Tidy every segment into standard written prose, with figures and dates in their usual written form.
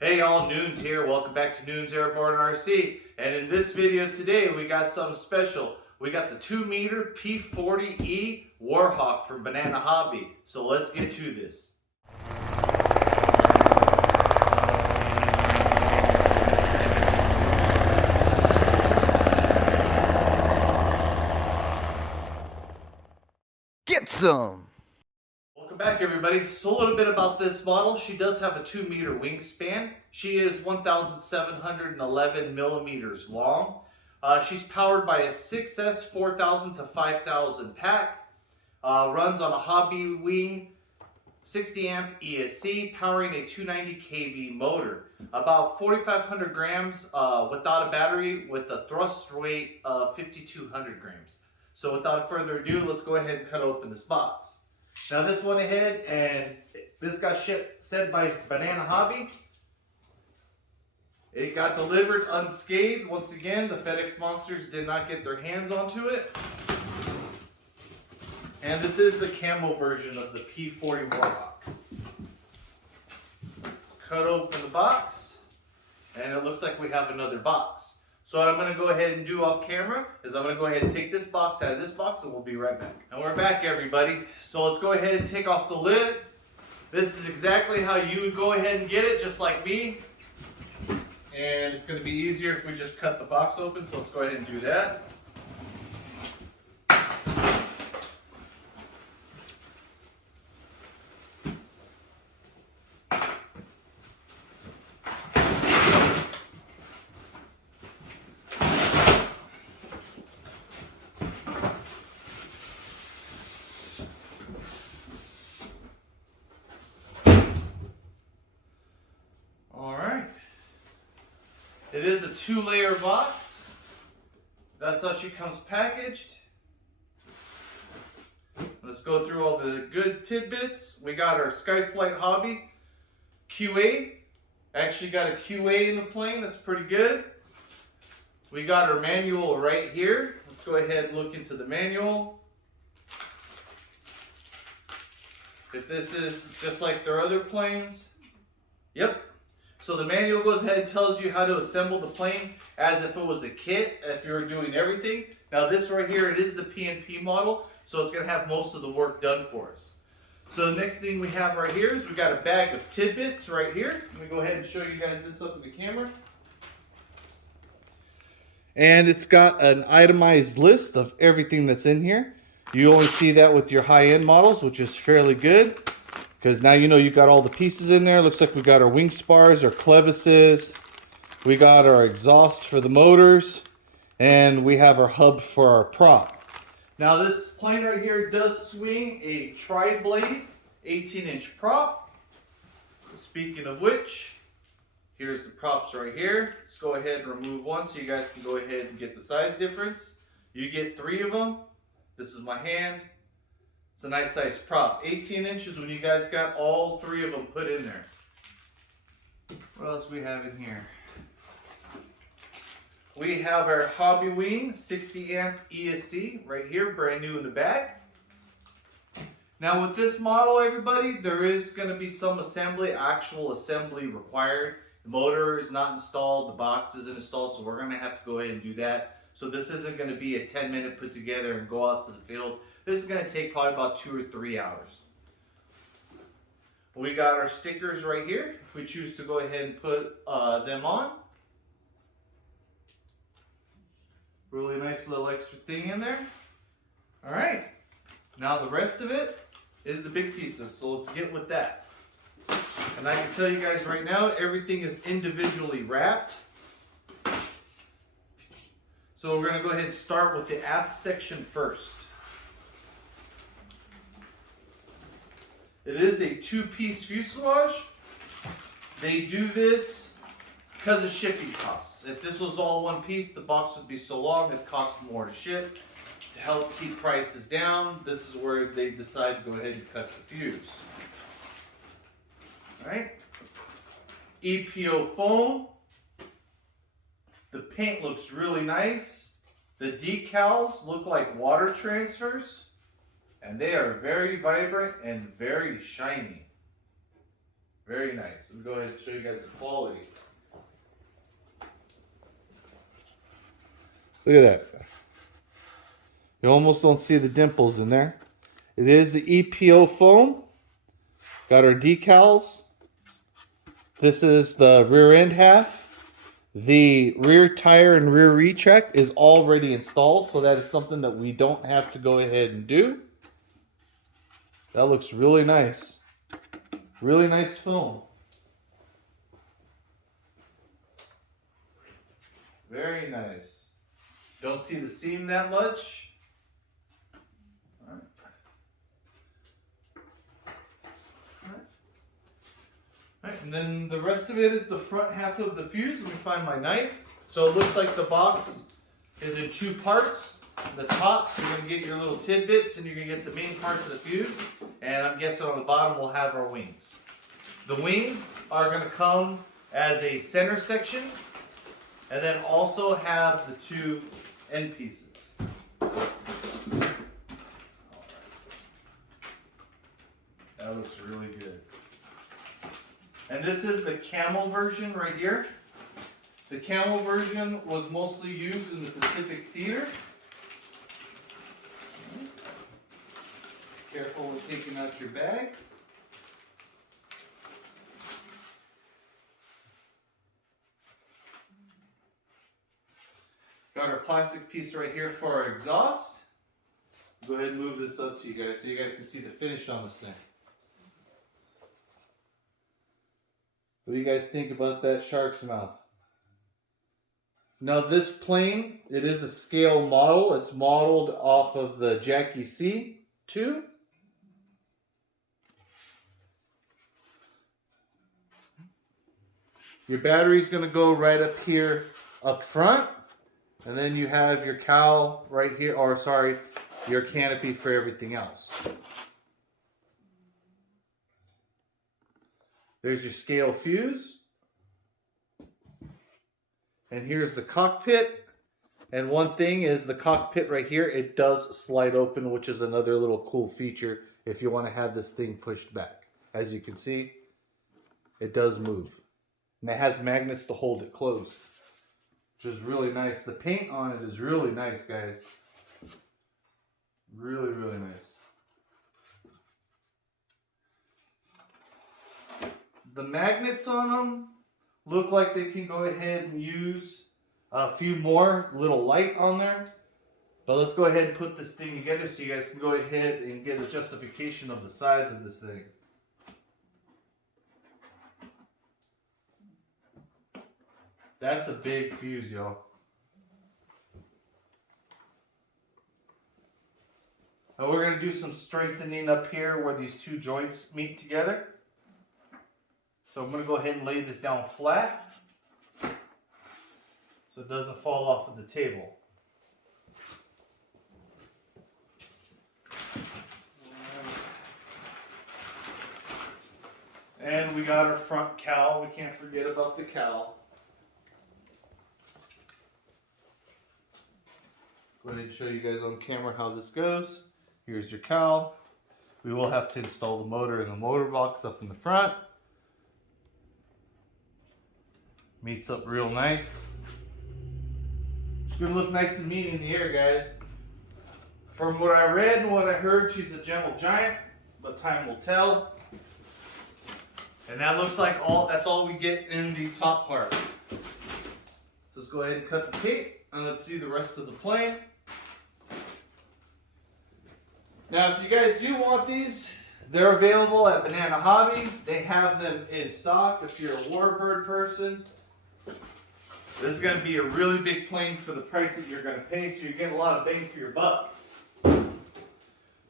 Hey all, Noons here. Welcome back to Noons Airborne RC. And in this video today, we got something special. We got the 2-meter P-40E Warhawk from Banana Hobby. So let's get to this. Get some! Welcome back everybody. So a little bit about this model. She does have a 2-meter wingspan. She is 1,711 millimeters long. She's powered by a 6S 4000 to 5000 pack. Runs on a hobby wing 60 amp ESC powering a 290 kV motor. About 4,500 grams without a battery with a thrust weight of 5,200 grams. So without further ado, let's go ahead and cut open this box. Now this went ahead and this got sent by Banana Hobby. It got delivered unscathed. Once again, the FedEx monsters did not get their hands onto it. And this is the camo version of the P-40 Warhawk. Cut open the box, and it looks like we have another box. So what I'm going to go ahead and do off camera is I'm going to go ahead and take this box out of this box, and we'll be right back. And we're back everybody. So let's go ahead and take off the lid. This is exactly how you would go ahead and get it, just like me. And it's going to be easier if we just cut the box open, so let's go ahead and do that. It is a 2-layer box. That's how she comes packaged. Let's go through all the good tidbits. We got our Skyflight Hobby QA. Actually got a QA in the plane. That's pretty good. We got our manual right here. Let's go ahead and look into the manual. If this is just like their other planes. Yep. So the manual goes ahead and tells you how to assemble the plane as if it was a kit, if you were doing everything. Now this right here, it is the PNP model, so it's going to have most of the work done for us. So the next thing we have right here is we got a bag of tidbits right here. Let me go ahead and show you guys this up in the camera. And it's got an itemized list of everything that's in here. You only see that with your high-end models, which is fairly good. Because now you know you've got all the pieces in there. Looks like we got our wing spars, our clevises. We got our exhaust for the motors. And we have our hub for our prop. Now this plane right here does swing a tri-blade 18-inch prop. Speaking of which, here's the props right here. Let's go ahead and remove one so you guys can go ahead and get the size difference. You get 3 of them. This is my hand. It's a nice size prop. 18 inches when you guys got all 3 of them put in there. What else we have in here? We have our hobby wing 60 amp ESC right here, brand new in the bag. Now with this model, everybody, there is going to be some actual assembly required. The motor is not installed, the box isn't installed, so we're going to have to go ahead and do that. So this isn't going to be a 10-minute put together and go out to the field. This is going to take probably about 2 or 3 hours. We got our stickers right here. If we choose to go ahead and put them on. Really nice little extra thing in there. All right. Now the rest of it is the big pieces. So let's get with that. And I can tell you guys right now, everything is individually wrapped. So we're going to go ahead and start with the aft section first. It is a 2-piece fuselage. They do this because of shipping costs. If this was all 1 piece, the box would be so long it costs more to ship. To help keep prices down, this is where they decide to go ahead and cut the fuse. Alright. EPO foam. The paint looks really nice. The decals look like water transfers. And they are very vibrant and very shiny. Very nice. Let me go ahead and show you guys the quality. Look at that. You almost don't see the dimples in there. It is the EPO foam. Got our decals. This is the rear end half. The rear tire and rear retract is already installed, so that is something that we don't have to go ahead and do. That looks really nice. Really nice foam. Very nice. Don't see the seam that much. Alright, and then the rest of it is the front half of the fuse. Let me find my knife. So it looks like the box is in two parts. The top, you're going to get your little tidbits, and you're going to get the main parts of the fuse. And I'm guessing on the bottom we'll have our wings. The wings are going to come as a center section, and then also have the two end pieces. That looks really good. And this is the Camo version right here. The Camo version was mostly used in the Pacific Theater. Careful with taking out your bag. Got our plastic piece right here for our exhaust. Go ahead and move this up to you guys so you guys can see the finish on this thing. What do you guys think about that shark's mouth? Now this plane, it is a scale model. It's modeled off of the Jackie C2. Your battery's going to go right up here up front. And then you have your cowl right here, or sorry, your canopy for everything else. There's your scale fuse. And here's the cockpit. And one thing is the cockpit right here, it does slide open, which is another little cool feature if you want to have this thing pushed back. As you can see, it does move. And it has magnets to hold it closed, which is really nice. The paint on it is really nice, guys. Really, really nice. The magnets on them look like they can go ahead and use a few more little light on there. But let's go ahead and put this thing together so you guys can go ahead and get a justification of the size of this thing. That's a big fuse, y'all. Now we're going to do some strengthening up here where these two joints meet together. So I'm going to go ahead and lay this down flat so it doesn't fall off of the table. And we got our front cowl. We can't forget about the cowl. Go ahead and show you guys on camera how this goes. Here's your cowl. We will have to install the motor in the motor box up in the front. Meets up real nice. It's gonna look nice and mean in the air, guys. From what I read and what I heard, she's a gentle giant, but time will tell. And that looks like that's all we get in the top part. So let's go ahead and cut the tape and let's see the rest of the plane. Now, if you guys do want these, they're available at Banana Hobby. They have them in stock if you're a Warbird person. This is going to be a really big plane for the price that you're going to pay, so you're getting a lot of bang for your buck.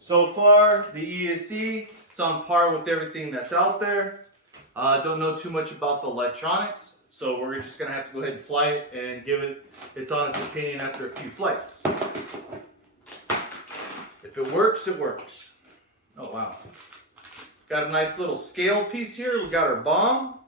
So far, the ESC, it's on par with everything that's out there. Don't know too much about the electronics, so we're just going to have to go ahead and fly it and give it its honest opinion after a few flights. If it works, it works. Oh, wow. Got a nice little scale piece here. We got our bomb.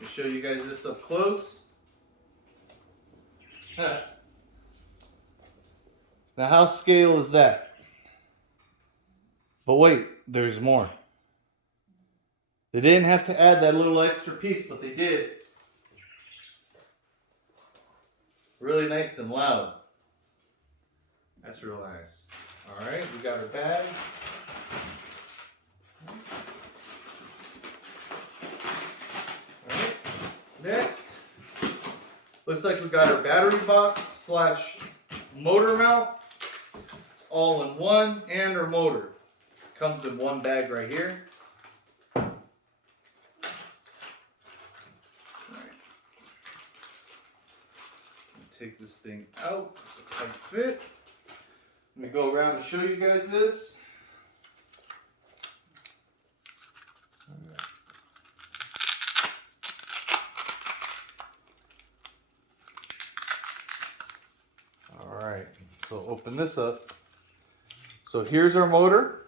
Let me show you guys this up close. Now, how scale is that? But wait, there's more. They didn't have to add that little extra piece, but they did. Really nice and loud. That's real nice. All right, we got our bags. All right, next. Looks like we got our battery box / motor mount. It's all in one, and our motor. Comes in one bag right here. Take this thing out. It's a tight fit. Let me go around and show you guys this. All right, so open this up. So here's our motor.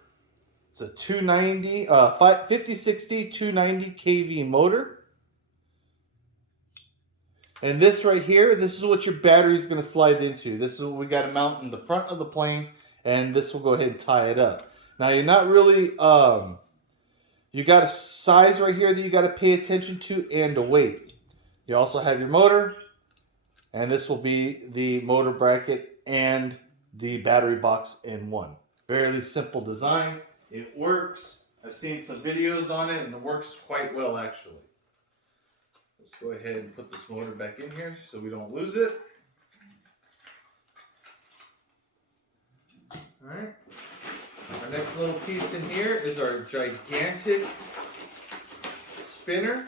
It's a 290, 5060 290 kV motor. And this right here, this is what your battery is going to slide into. This is what we got to mount in the front of the plane, and this will go ahead and tie it up. Now you're not really, you got a size right here that you got to pay attention to, and a weight. You also have your motor, and this will be the motor bracket and the battery box in one. Fairly simple design. It works. I've seen some videos on it, and it works quite well actually. Let's go ahead and put this motor back in here so we don't lose it. All right. Our next little piece in here is our gigantic spinner.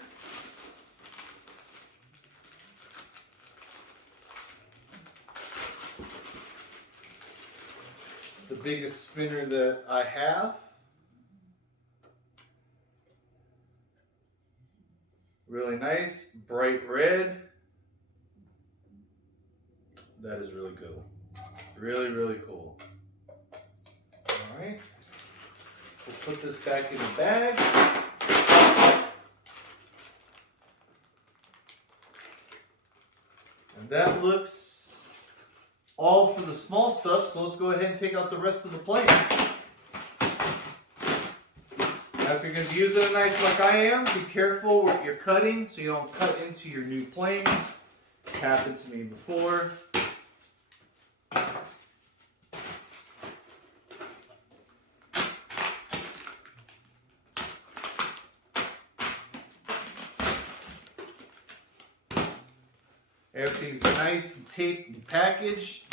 It's the biggest spinner that I have. Really nice, bright red. That is really cool. Really, really cool. All right. We'll put this back in the bag. And that looks all for the small stuff, so let's go ahead and take out the rest of the plane. Now, if you're going to be using a knife like I am, be careful what you're cutting so you don't cut into your new plane. It happened to me before. Everything's nice and taped and packaged.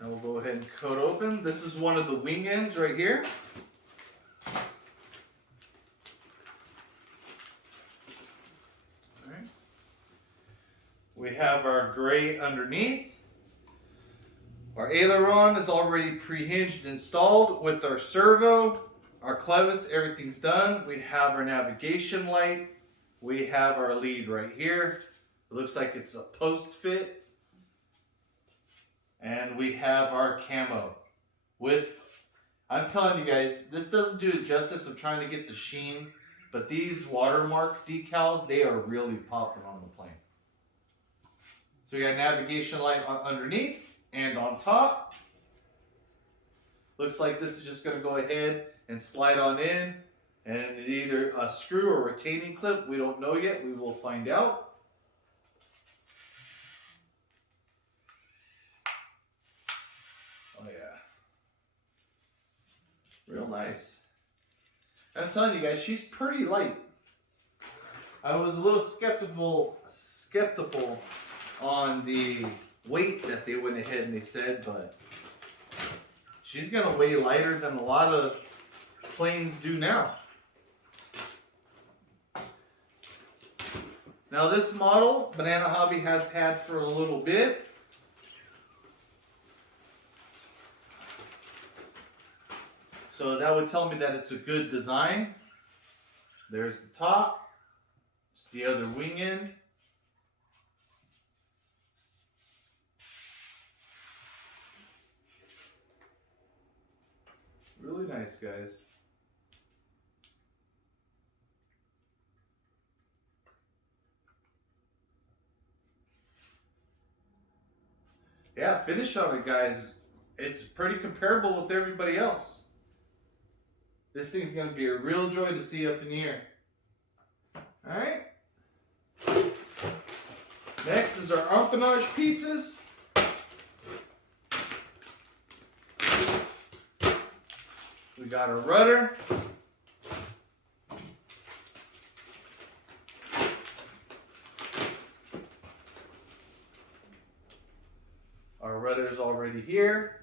Now we'll go ahead and cut open. This is one of the wing ends right here. All right. We have our gray underneath. Our aileron is already pre-hinged and installed with our servo. Our clevis, everything's done. We have our navigation light. We have our lead right here. It looks like it's a post fit. And we have our camo with, I'm telling you guys, this doesn't do it justice of trying to get the sheen, but these watermark decals, they are really popping on the plane. So we got navigation light underneath and on top. Looks like this is just going to go ahead and slide on in, and either a screw or retaining clip, we don't know yet, we will find out. Oh yeah, real nice. I'm telling you guys, she's pretty light. I was a little skeptical on the weight that they went ahead and they said, but she's gonna weigh lighter than a lot of planes do now. Now this model, Banana Hobby has had for a little bit. So that would tell me that it's a good design. There's the top. It's the other wing end. Really nice, guys. yeah, finish on it, guys. It's pretty comparable with everybody else. This thing's going to be a real joy to see up in the air. Alright. Next is our empennage pieces. We got our rudder. Our rudder is already here.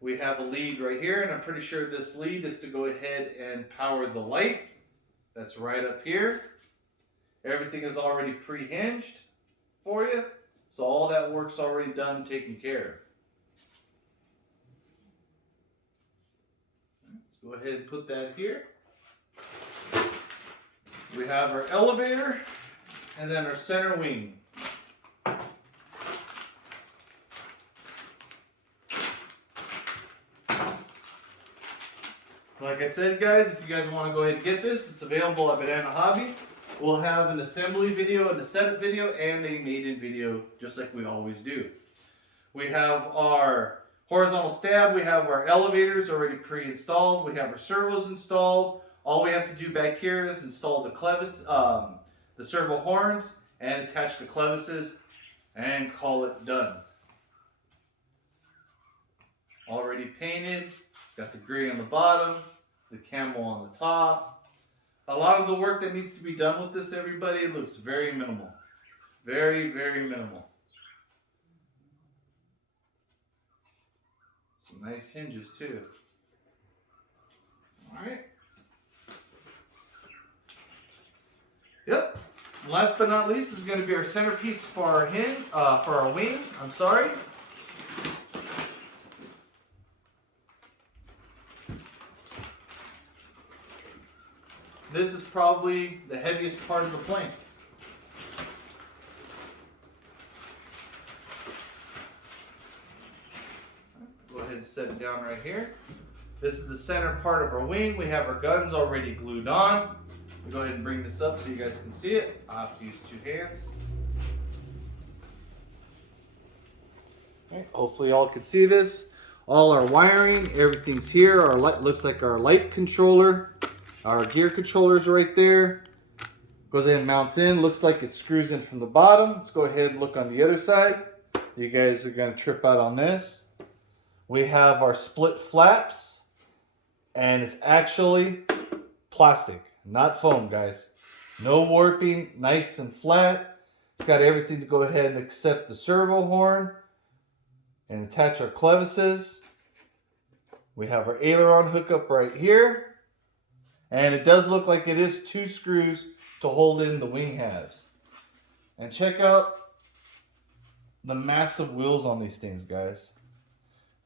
We have a lead right here, and I'm pretty sure this lead is to go ahead and power the light. That's right up here. Everything is already pre-hinged for you, so all that work's already done, taken care of. Let's go ahead and put that here. We have our elevator, and then our center wing. Like I said, guys, if you guys want to go ahead and get this, it's available at Banana Hobby. We'll have an assembly video, and a setup video, and a made-in video, just like we always do. We have our horizontal stab. We have our elevators already pre-installed. We have our servos installed. All we have to do back here is install the clevis, the servo horns, and attach the clevises, and call it done. Already painted. Got the gray on the bottom, the camo on the top. A lot of the work that needs to be done with this, everybody, it looks very minimal. Very, very minimal. Some nice hinges too. Alright. Yep. And last but not least is going to be our centerpiece for our wing. I'm sorry. This is probably the heaviest part of the plane. Go ahead and set it down right here. This is the center part of our wing. We have our guns already glued on. We'll go ahead and bring this up so you guys can see it. I'll have to use two hands. All right, hopefully y'all can see this. All our wiring, everything's here. Our light looks like our light controller. Our gear controller's right there. Goes in and mounts in. Looks like it screws in from the bottom. Let's go ahead and look on the other side. You guys are going to trip out on this. We have our split flaps. And it's actually plastic, not foam, guys. No warping, nice and flat. It's got everything to go ahead and accept the servo horn. And attach our clevises. We have our aileron hookup right here. And it does look like it is two screws to hold in the wing halves. And check out the massive wheels on these things, guys.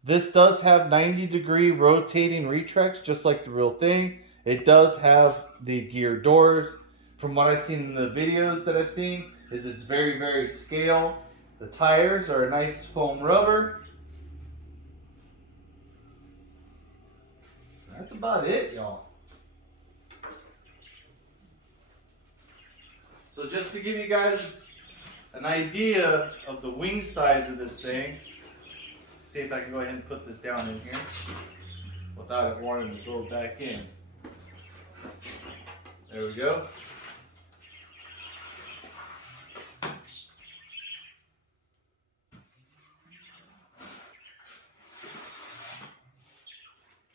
This does have 90-degree rotating retracts, just like the real thing. It does have the gear doors. From what I've seen in the videos that I've seen, is it's very, very scale. The tires are a nice foam rubber. That's about it, y'all. So just to give you guys an idea of the wing size of this thing, see if I can go ahead and put this down in here without it wanting to go back in. There we go.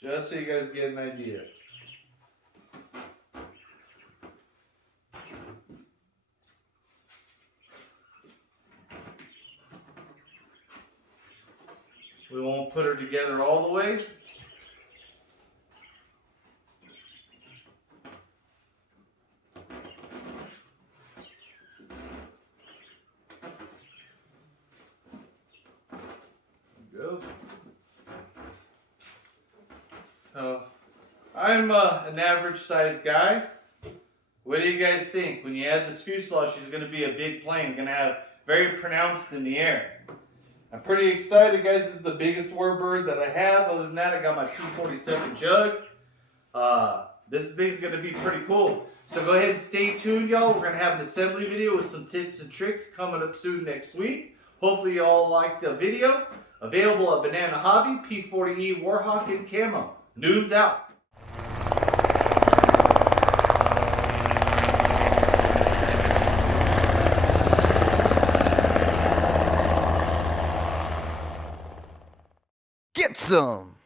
Just so you guys get an idea. We won't put her together all the way. There we go. So, I'm an average sized guy. What do you guys think? When you add this fuselage, she's going to be a big plane. Going to have very pronounced in the air. I'm pretty excited, guys. This is the biggest Warbird that I have. Other than that, I got my P-40E jug. This thing's going to be pretty cool. So go ahead and stay tuned, y'all. We're going to have an assembly video with some tips and tricks coming up soon next week. Hopefully you all liked the video. Available at Banana Hobby, P-40E, Warhawk, and Camo. Nudes out. Get some!